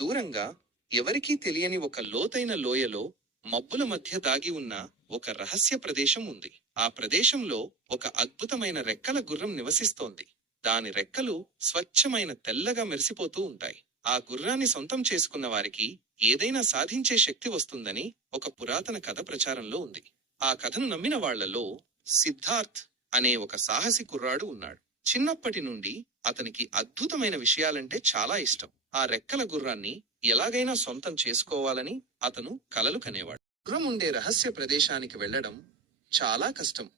దూరంగా ఎవరికీ తెలియని ఒక లోతైన లోయలో మబ్బుల మధ్య దాగి ఉన్న ఒక రహస్య ప్రదేశం ఉంది. ఆ ప్రదేశంలో ఒక అద్భుతమైన రెక్కల గుర్రం నివసిస్తోంది. దాని రెక్కలు స్వచ్ఛమైన తెల్లగా మెరిసిపోతూ ఉంటాయి. ఆ గుర్రాన్ని సొంతం చేసుకున్న వారికి ఏదైనా సాధించే శక్తి వస్తుందని ఒక పురాతన కథ ప్రచారంలో ఉంది. ఆ కథను నమ్మిన వాళ్లలో సిద్ధార్థ్ అనే ఒక సాహసి కుర్రాడు ఉన్నాడు. చిన్నప్పటి నుండి అతనికి అద్భుతమైన విషయాలంటే చాలా ఇష్టం. ఆ రెక్కల గుర్రాన్ని ఎలాగైనా సొంతం చేసుకోవాలని అతను కలలు కనేవాడు. గుర్రం ఉండే రహస్య ప్రదేశానికి వెళ్లడం చాలా కష్టం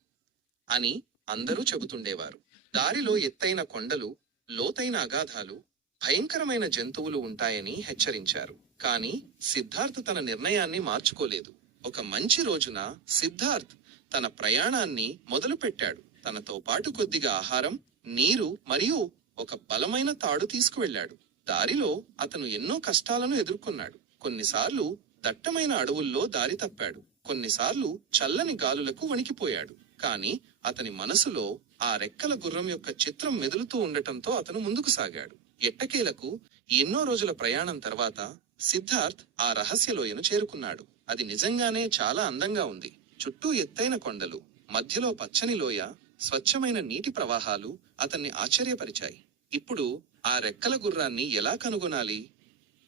అని అందరూ చెబుతుండేవారు. దారిలో ఎత్తైన కొండలు, లోతైన అగాధాలు, భయంకరమైన జంతువులు ఉంటాయని హెచ్చరించారు. కానీ సిద్ధార్థ్ తన నిర్ణయాన్ని మార్చుకోలేదు. ఒక మంచి రోజున సిద్ధార్థ్ తన ప్రయాణాన్ని మొదలుపెట్టాడు. తనతో పాటు కొద్దిగా ఆహారం, నీరు మరియు ఒక బలమైన తాడు తీసుకువెళ్లాడు. దారిలో అతను ఎన్నో కష్టాలను ఎదుర్కొన్నాడు. కొన్నిసార్లు దట్టమైన అడవుల్లో దారి తప్పాడు. కొన్నిసార్లు చల్లని గాలులకు వణికిపోయాడు. కాని అతని మనసులో ఆ రెక్కల గుర్రం యొక్క చిత్రం మెదులుతూ ఉండటంతో అతను ముందుకు సాగాడు. ఎట్టకేలకు ఎన్నో రోజుల ప్రయాణం తర్వాత సిద్ధార్థ్ ఆ రహస్యలోయను చేరుకున్నాడు. అది నిజంగానే చాలా అందంగా ఉంది. చుట్టూ ఎత్తైన కొండలు, మధ్యలో పచ్చని లోయ, స్వచ్ఛమైన నీటి ప్రవాహాలు అతన్ని ఆశ్చర్యపరిచాయి. ఇప్పుడు ఆ రెక్కల గుర్రాన్ని ఎలా కనుగొనాలి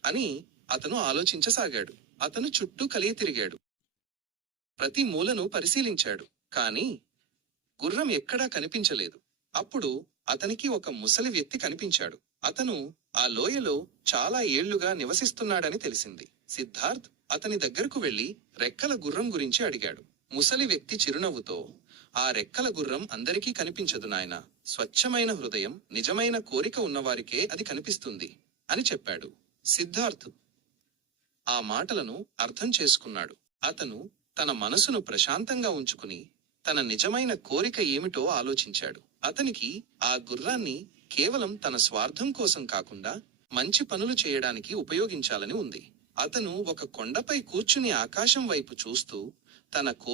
అని అతను ఆలోచించసాగాడు. అతను చుట్టూ కలియ తిరిగాడు. ప్రతి మూలను పరిశీలించాడు. కాని గుర్రం ఎక్కడా కనిపించలేదు. అప్పుడు అతనికి ఒక ముసలి వ్యక్తి కనిపించాడు. అతను ఆ లోయలో చాలా ఏళ్లుగా నివసిస్తున్నాడని తెలిసింది. సిద్ధార్థ్ అతని దగ్గరకు వెళ్లి రెక్కల గుర్రం గురించి అడిగాడు. ముసలి వ్యక్తి చిరునవ్వుతో, "ఆ రెక్కల గుర్రం అందరికీ కనిపించదు నాయనా. స్వచ్ఛమైన హృదయం, నిజమైన కోరిక ఉన్నవారికే అది కనిపిస్తుంది" అని చెప్పాడు. సిద్ధార్థ్ ఆ మాటలను అర్థం చేసుకున్నాడు. అతను తన మనసును ప్రశాంతంగా ఉంచుకుని తన నిజమైన కోరిక ఏమిటో ఆలోచించాడు. అతనికి ఆ గుర్రాన్ని కేవలం తన స్వార్థం కోసం కాకుండా మంచి పనులు చేయడానికి ఉపయోగించాలని ఉంది. అతను ఒక కొండపై కూర్చుని ఆకాశం వైపు చూస్తూ తన